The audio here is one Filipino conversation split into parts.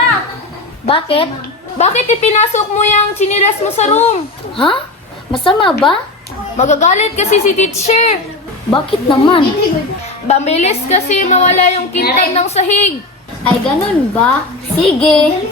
ka! Bakit? Bakit ipinasok mo yung chinilas mo sa room? Ha? Masama ba? Magagalit kasi si teacher. Bakit naman? Babilis kasi mawala yung kintan ng sahig. Ay, ganun ba? Sige.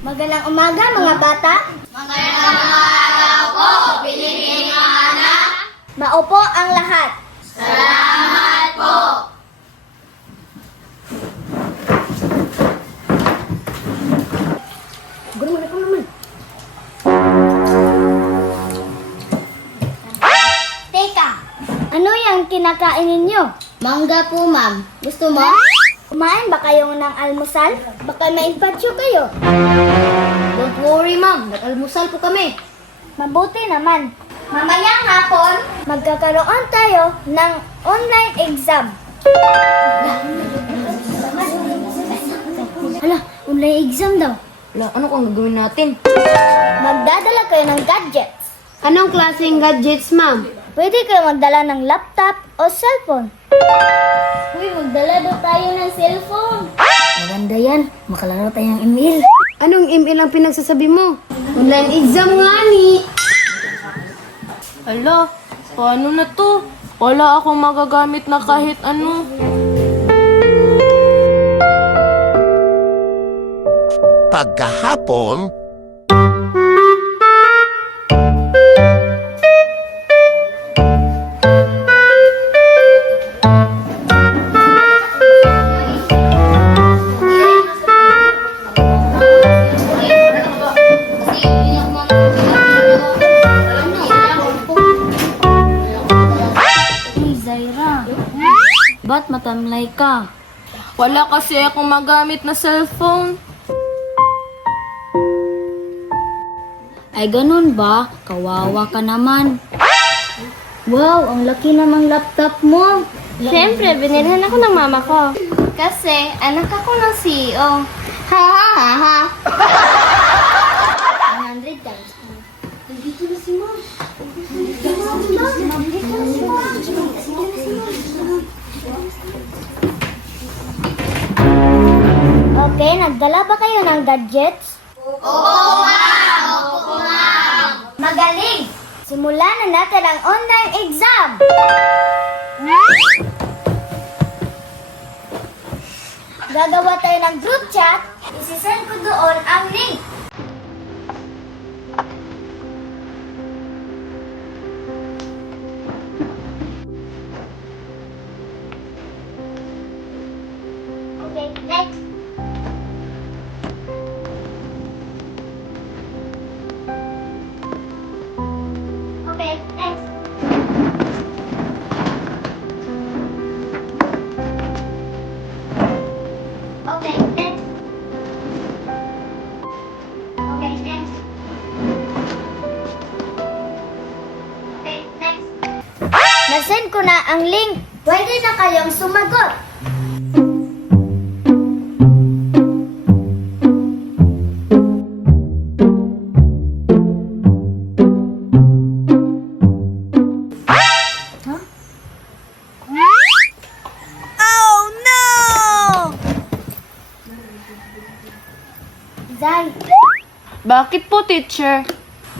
Magandang umaga mga bata. Magandang umaga po, Pilipino anak. Maupo ang lahat. Salamat po. Guru, ko naman. Teka, ano yung kinakain ninyo? Mangga po, ma'am. Gusto mo? Kumain ba kayo ng almusal? Baka ma-infection kayo. Don't worry, ma'am. Nag-almusal po kami. Mabuti naman. Mamayang hapon, magkakaroon tayo ng online exam. Hala, online exam daw. Hala, ano kung gagawin natin? Magdadala kayo ng gadgets. Anong klaseng gadgets, ma'am? Pwede kayo magdala ng laptop o cellphone. Uy, magdala daw tayo ng cellphone. Maganda yan. Makalaro tayong email. Anong email ang pinagsasabi mo? Online exam nga ni. Hala, paano na to? Wala akong magagamit na kahit ano. Pagkahapon, Hey, Zaira. Ba't matamlay ka? Wala kasi akong magamit na cellphone. Ay, ganun ba? Kawawa ka naman. Wow, ang laki namang laptop mo. Siyempre, binilhan ako ng mama ko. Kasi, anak ako ng CEO. Ha ha ha ha. 100 times. Nandito na si mom. Okay, nagdala ba kayo ng gadgets? Oo, ma'am! Opo, ma'am! Magaling! Simulan na natin ang online exam! Gagawa tayo ng group chat. Isisend ko doon ang link. Okay, next. Okay, next. Okay, next. Okay, next. Okay, next. Nasend ko na ang link. Pwede na kayong sumagot. Zay, Bakit po, teacher?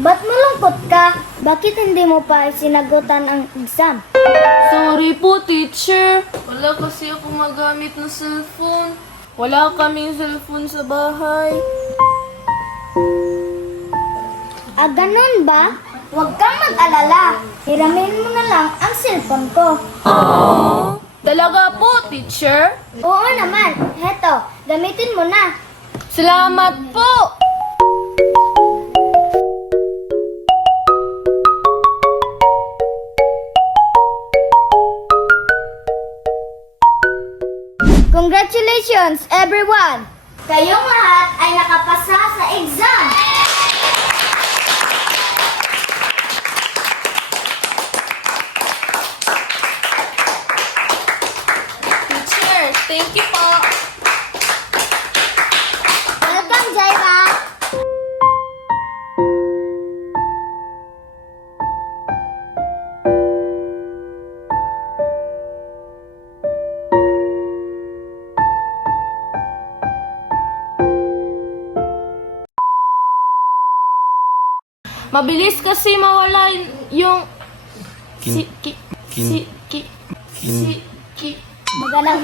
ba't malungkot ka? Bakit hindi mo pa sinagutan ang exam? Sorry po, teacher. Wala kasi akong magamit na cellphone. Wala kaming cellphone sa bahay. Ah, ganun ba? Huwag kang mag-alala. Hiramin mo na lang ang cellphone ko. Talaga po, teacher? Oo naman. Heto, gamitin mo na. Salamat po! Congratulations, everyone! Kayong lahat ay nakapasa sa exam! Teacher, thank you po. Welcome, Jaira! Mabilis kasi mawala yung... Si... Ki... Si... Ki... Si... Ki... Magalang.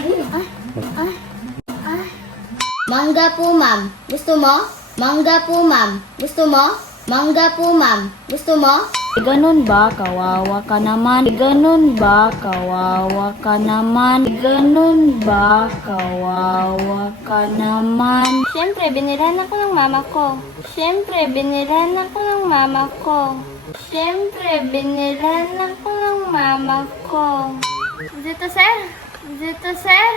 Mangga po, ma'am. Gusto mo? Mangga po, ma'am. Gusto mo? Mangga po, ma'am. Gusto mo? Ganun ba? Kawawa ka naman. Ganun ba? Kawawa ka naman. Ganun ba? Kawawa ka naman. Siyempre, binirahan ako ng mama ko. Siyempre, binirahan ako ng mama ko. Siyempre, binirahan ako ng mama ko. Dito, sir. Dito, sir.